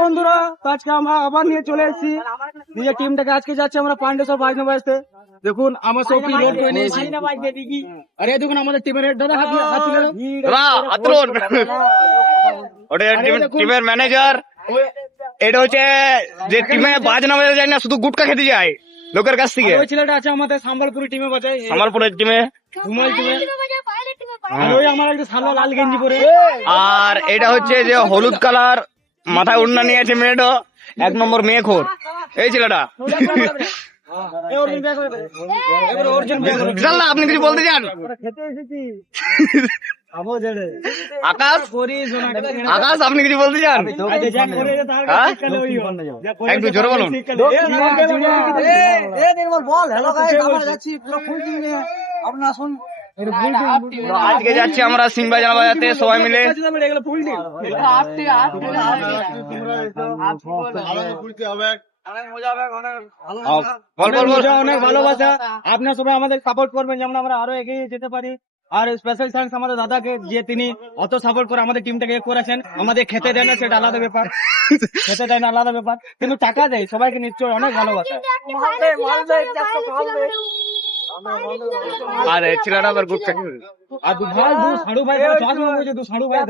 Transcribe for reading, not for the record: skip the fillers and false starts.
বন্ধুরা, আজকে আমরা আবার নিয়ে চলে এসেছি নিজের টিমটাকে। আজকে যাচ্ছে আমরা পান্ডেশ্বর বাইজনা বাজতে। দেখুন আমার সব লোড করে নিয়েছি। আরে দেখুন আমাদের টিমের হেড দাদা, হাত তুলে দাও। টিমের ম্যানেজার এটা হচ্ছে যে টিমে বাজনা বাজাতে যায় না, শুধু গুটকা খেতে যায় লোকের কাছ থেকে। ওই ছেলেটা আছে আমাদের সম্বলপুরি টিমে বাজায়, সম্বলপুরের টিমে, ধুমাল টিমে। আর ওই আমার একটা সাদা লাল গেঞ্জি পরে। আর এটা হচ্ছে যে হলুদ কালার মাথায় উন্না নিয়ে আছে মেয়েটা, 1 নম্বর মেয়ে খোর এই ছেলেটা। বিশাল্লাহ, আপনি কিছু বলতে চান? খেতে এসেছি আকাশ, আকাশ আপনি কিছু বলতে চান? একটু জোরে বলুন। আজকে যাচ্ছি আমরা সিং বাজানা বাজাতে সবাই মিলে। অনেক ভালোবাসা, আপনারা সবাই আমাদের সাপোর্ট করবেন যেমন আমরা আরো এগিয়ে যেতে পারি। আর স্পেশাল থ্যাঙ্কস আমাদের দাদাকে, যে তিনি অত সাপোর্ট করে আমাদের টিমটাকে করেছেন। আমাদের খেতে দেয় না, সেটা আলাদা ব্যাপার, খেতে দেয় না আলাদা ব্যাপার, কিন্তু টাকা দেয় সবাইকে। নিশ্চয় অনেক ভালোবাসা। আর এই ছেলেটা আবার গুড আর দু সাড়ু ভাই, 4 নম্বর 2 সাড়ু ভাই